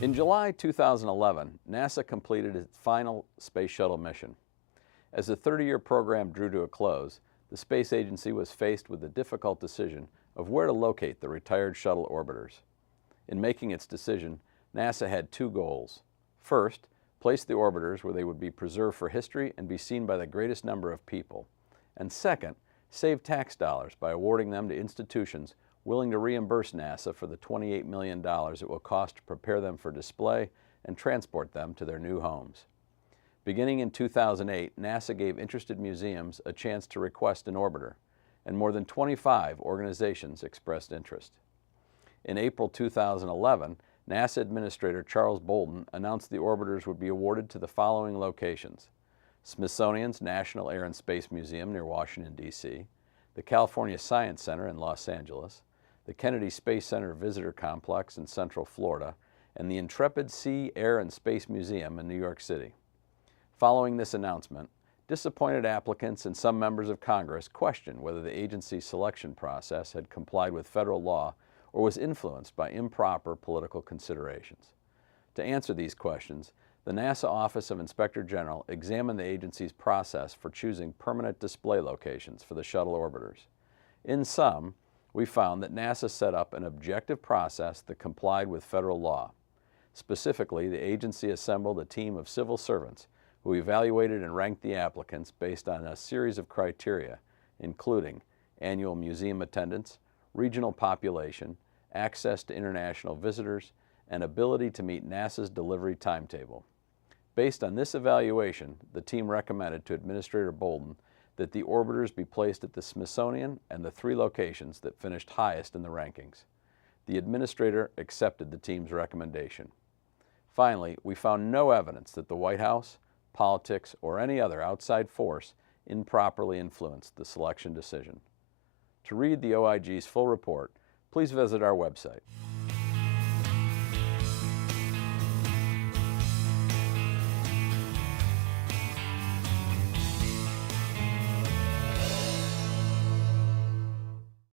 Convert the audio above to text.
In July 2011, NASA completed its final Space Shuttle mission. As the 30-year program drew to a close, the space agency was faced with the difficult decision of where to locate the retired shuttle orbiters. In making its decision, NASA had two goals. First, place the orbiters where they would be preserved for history and be seen by the greatest number of people. And second, save tax dollars by awarding them to institutions willing to reimburse NASA for the $28 million it will cost to prepare them for display and transport them to their new homes. Beginning in 2008, NASA gave interested museums a chance to request an orbiter, and more than 25 organizations expressed interest. In April 2011, NASA Administrator Charles Bolden announced the orbiters would be awarded to the following locations: Smithsonian's National Air and Space Museum near Washington, D.C., the California Science Center in Los Angeles, the Kennedy Space Center Visitor Complex in Central Florida, and the Intrepid Sea, Air and Space Museum in New York City. Following this announcement, disappointed applicants and some members of Congress questioned whether the agency's selection process had complied with federal law or was influenced by improper political considerations. To answer these questions, the NASA Office of Inspector General examined the agency's process for choosing permanent display locations for the shuttle orbiters. In sum, we found that NASA set up an objective process that complied with federal law. Specifically, the agency assembled a team of civil servants who evaluated and ranked the applicants based on a series of criteria, including annual museum attendance, regional population, access to international visitors, and ability to meet NASA's delivery timetable. Based on this evaluation, the team recommended to Administrator Bolden that the orbiters be placed at the Smithsonian and the three locations that finished highest in the rankings. The Administrator accepted the team's recommendation. Finally, we found no evidence that the White House, politics, or any other outside force improperly influenced the selection decision. To read the OIG's full report, please visit our website.